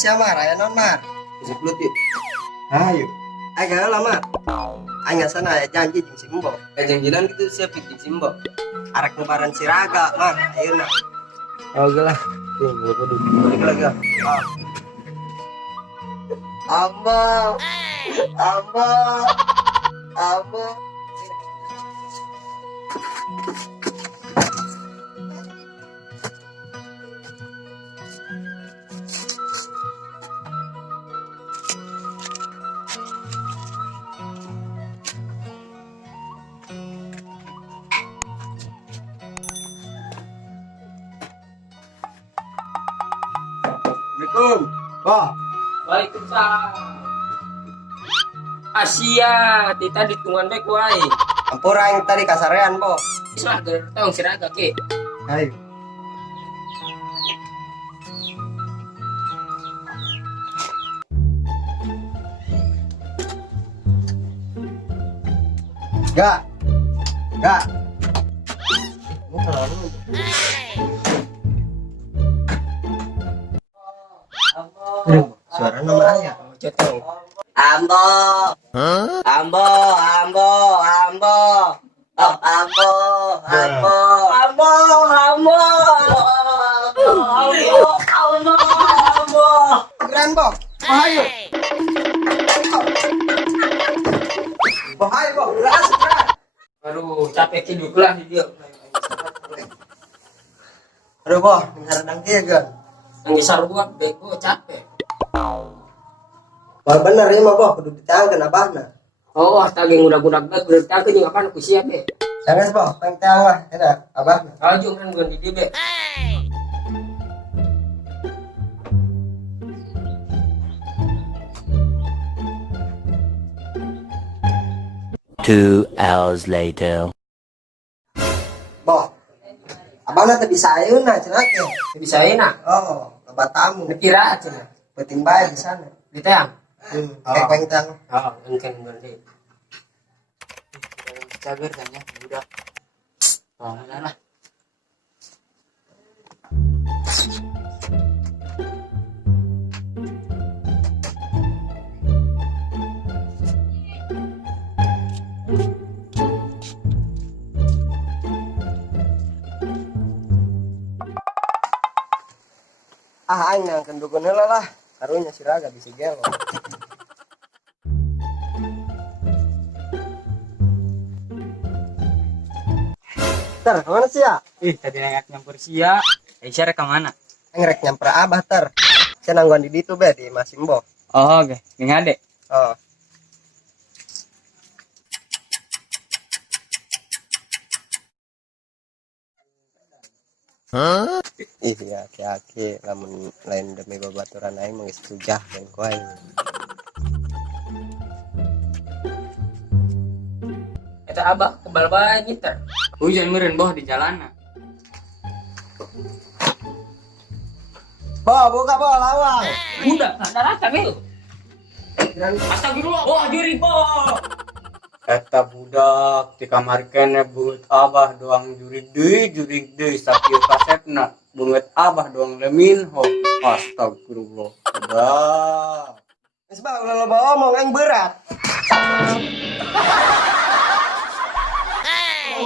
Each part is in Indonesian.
siapa Mar? Ayo non Mar. Isi pelut yuk. Ayo. Ayo gak lah Mar. Ayo sana ya janji jeung Simbo. Janjinan gitu siap bikin Simbo. Arek lebaran Siraga Mar. Ayo na. Oh gelah. Tuh, gua kudu. Balik lagi ya. Amba. Amba. Amba. Assalamualaikum. Wah, Waalaikumsalam. Asia, tita ditungan baik wae. ampura yang tadi kasarean, Bo. Islah gertong siraga ke. Ayo. Gak. Gak. Ini kalau lu. Suara nama ayah. Cotong. Ambo. Ambo, Ambo, Ambo. Oh, Ambo, Ambo. Ambo, ambo. Ambo, ambo. Keren, Bo. Bahaya. Bahaya, Bo. Beras, beras. Aduh, capek hidup lah di dia. Aduh, Bo. Ngeradang dia, Gan. Yang sarua bego capek. Wah, bener ya, mah, Bo. Kudu ditangkeun abahna. Oh, tadi ngudak-ngudak beger tadi jeung apa aku siap be. Jangan, Bo. Pengteang lah. Enak, abahna. Aju kan gue di dia be. Two hours later. Bo. Abahna teh bisa ayeuna cenah ge. Bisa enak. Oh, loba tamu. Kira cenah. Penting bae di sana. Di teang. Kayak pengteang. Oh, engken ganti. Cager tanya budak. Oh, mana lah. Ah, aing yang kendukeun heula lah. Karunya Siraga bisi gelo. Ter, kemana sih ya? Tadi nengak nyampur sia. Aisyah rek mana? Ngerek nyamper abah ter. Saya nangguan di ditu be di Masimbo. Oh, oke. Ngade. Oh. Iya, aki-aki lamun lain demi babaturan aing mah geus tujah dan ku aing. Eta abah kebal bae ngiter. Hujan meureun boh di jalanan. Bo, buka bo lawang. Budak ada rasa be. Astagfirullah. Wah, diri po. Eta budak di kamar kene beungeut abah doang jurig deui sakieu kasetna beungeut abah doang leminho. Astagfirullah. Udah. Geus ba ulah loba omong aing berat.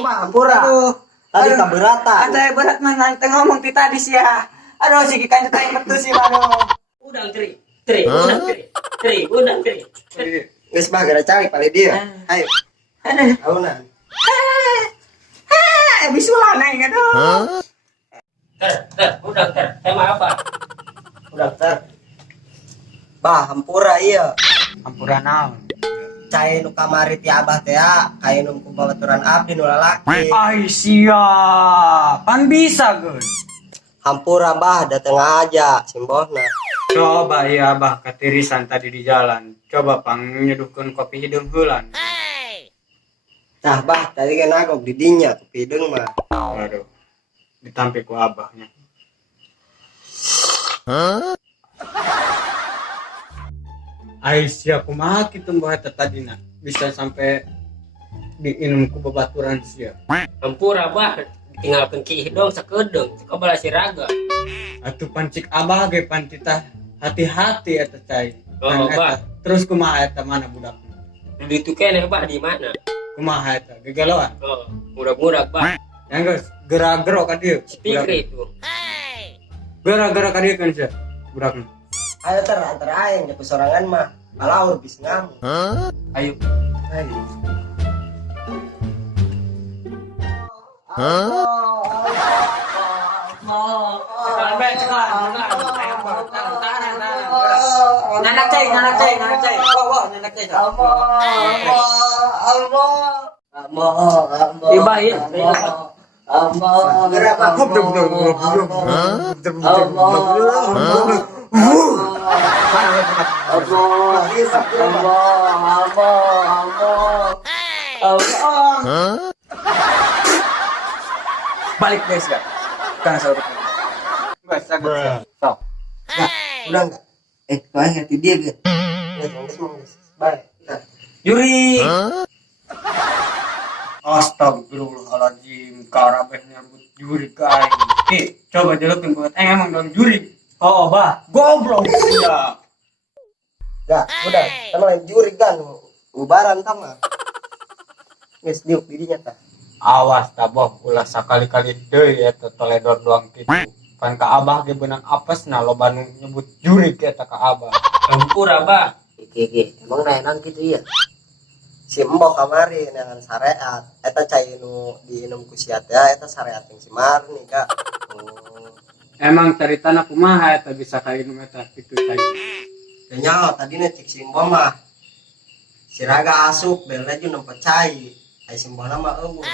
Mah, ampura. Aduh, Tadi keberatan. ada yang berat mana teh ngomong ti tadi sih ya. Aduh, si kikan teh betul sih aduh. Udang tri. Udang tri. Geus bah gara cari pale dia. Ayo. Aunan. Bisulan aing aduh. Udang ter. Tema apa? Udah ter. Bah, hampura ieu. Hampura naon? Cai nu kamari ti abah teh kain nu ku babaturan abdi nu lalaki. Aisyah, pan bisa gun. Hampura bah dateng aja simbohna. Coba ya abah ketirisan tadi di jalan. Coba pang nyeduhkeun kopi hidung heulan. Tah bah tadi kan agok di dinya kopi hidung mah. Waduh, ditampi ku abahnya. Aisyah kumaha kitu mbah eta tadina bisa sampai diinum ku babaturan sia. Ampur abah tinggalkeun ki hidung sakedeung. Coba Siraga. Atuh pancik abah ge pan titah hati-hati eta cai. Oh, Dan bah. eta, terus kumaha eta mana budak? Dulu itu kene bah di mana? Kumaha eta gegalauan. Oh, mudah-mudah bah. Yang geus gerak-gerak ka dieu. Speaker itu. Gerak-gerak ka dieu kan sia budakna. Ayo antar aing nya sorangan mah balaur bis ngamuk. Ayo. Ayo. Nanak cai. Wah, nanak cai. Tiba ya. Gerak Pak. Balik guys ya. Kan saudara. Guys, sok. Udah enggak? Kau ngerti dia gitu. Baik. Nah, Juri. Astagfirullahaladzim, karabeh nyambut juri ke aing. Coba jelasin buat emang dong juri. Oh, bah, goblok ya. enggak, udah. Sama lain juri kan ubaran tama. Geus diuk didinya tah. Awas tabah ulah sakali-kali deui eta toledor doang kitu. Pan ka abah ge beunang apesna loba nu nyebut juri ke eta ka abah. Campur bah. Iki emang naenan gitu ya. Si embok kamari dengan syariat eta cai nu diinum ku sia teh eta syariat yang si marni Kak. Emang caritana kumaha eta bisa ka inum eta kitu cai. Teh nyaho tadina cik si embok mah. Siraga asup belna ju nempat cai. Ai si embokna mah eueuh.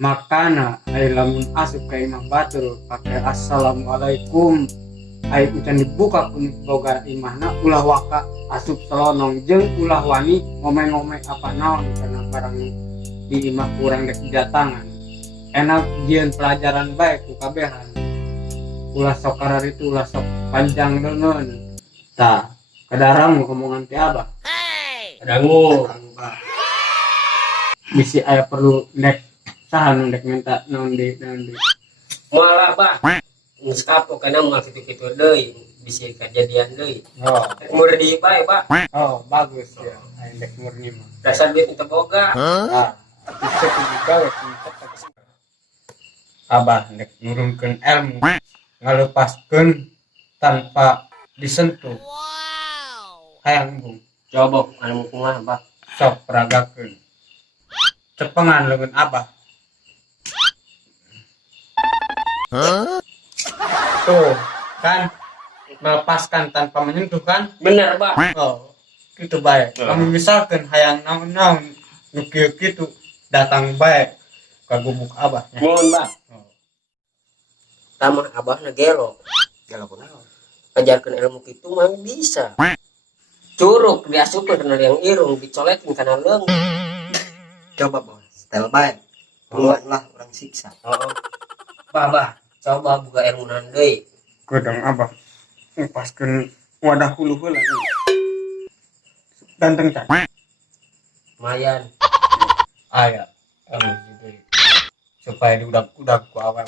Makana ai lamun asup ka imah batur pake assalamualaikum. Ai ucan dibuka kun boga imahna ulah waka asup selonong jeung ulah wani ngomeng-ngomeng apa naon kana barang di imah kurang dek datangan. Enak jieun pelajaran baik ku kabehan. Ulah sok kararitu ulah sok panjang deungeun. Tah, kadarang ngomongan teh abah. Dangu. Bisi aya perlu nek saha nu dek minta naon di Malah bah. Geus kapok kana moal kitu-kitu deui, bisa kejadian deui. Oh, Umur di bae bah. oh bagus ya. Aya dek murni mah. Dasar duit itu boga. Nah, bisa juga wes abah dek nurunkeun ilmu ngalepaskeun tanpa disentuh. Hayang bung, Coba anu kumaha bah. sok peragakeun. Cepengan leungeun abah. Tuh, kan melepaskan tanpa menyentuh kan? Bener bah. Oh, gitu baik. Kamu misalkan hayang naon-naon nu kieu-kitu datang baik ka gubuk abah. Mohon bah. Oh. Tamah abahna gelo. Gelo kunaon? Ajarkeun ilmu kitu mah bisa. Curug diasupkeun kana yang irung dicoletin kana leung. Coba bos, setel baik. Puluhan lah orang siksa. Oh. Bah, coba buka ilmu deui. Kedang abah ngepaskeun wadah hulu heula. Ganteng can. Lumayan. Aya anu gitu. Supaya diudag-udag ku awal.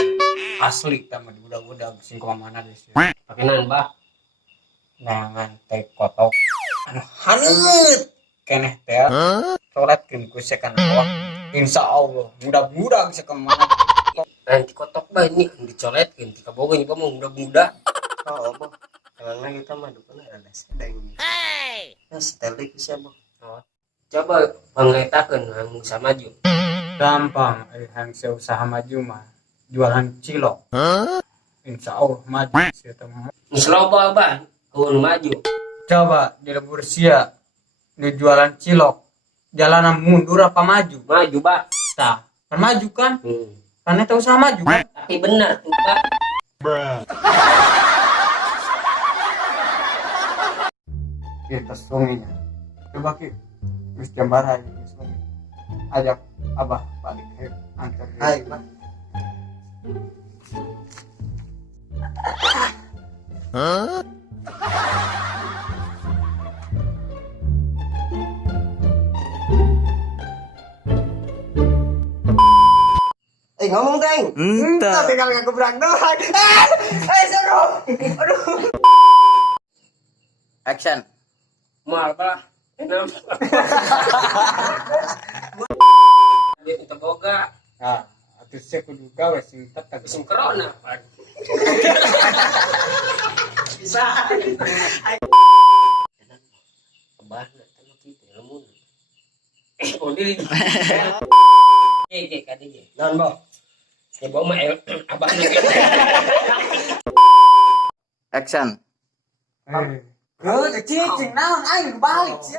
Asli tama diudag-udag sing kumaha geus. Pakenan bah. Nangan teh kotok. Anu haneut keneh teh. Coretkeun ku sekan awak. Insyaallah mudah-mudahan sakemana. Nanti kotok bah ini dicoletkeun ti kaboga nya mah muda-muda. Oh, bos. Emang lagi kita mah dukun ada sedeng. Ya setel deui sia, bos. Coba pangetakeun anu bisa maju. Gampang yang saya usaha maju mah jualan cilok. Insyaallah maju sia teh mah. Geus loba bah, kudu maju. Coba di lebur sia di jualan cilok. Jalanan mundur apa maju? Maju bah. Tah, kan maju kan? Hmm. Karena kita usaha maju kan? Tapi bener tuh bah. Kita sunginya. Coba ki. Geus jambar aja geus sungi. Ajak abah balik ke antar. Hai, Pak. Ngomong teng. Entah tinggal ngaku berang doang. Seru. Aduh. Action. Mal pala. Enam. Dia itu boga. Ah, atuh saya kudu gawe sing tetep. Musim corona. Bisa. Abah na talo kita lamun. Oh dili. Kadi. Non bo. Ya bawa mah abah na. Action. Eh, Cicing naon aing balik sih.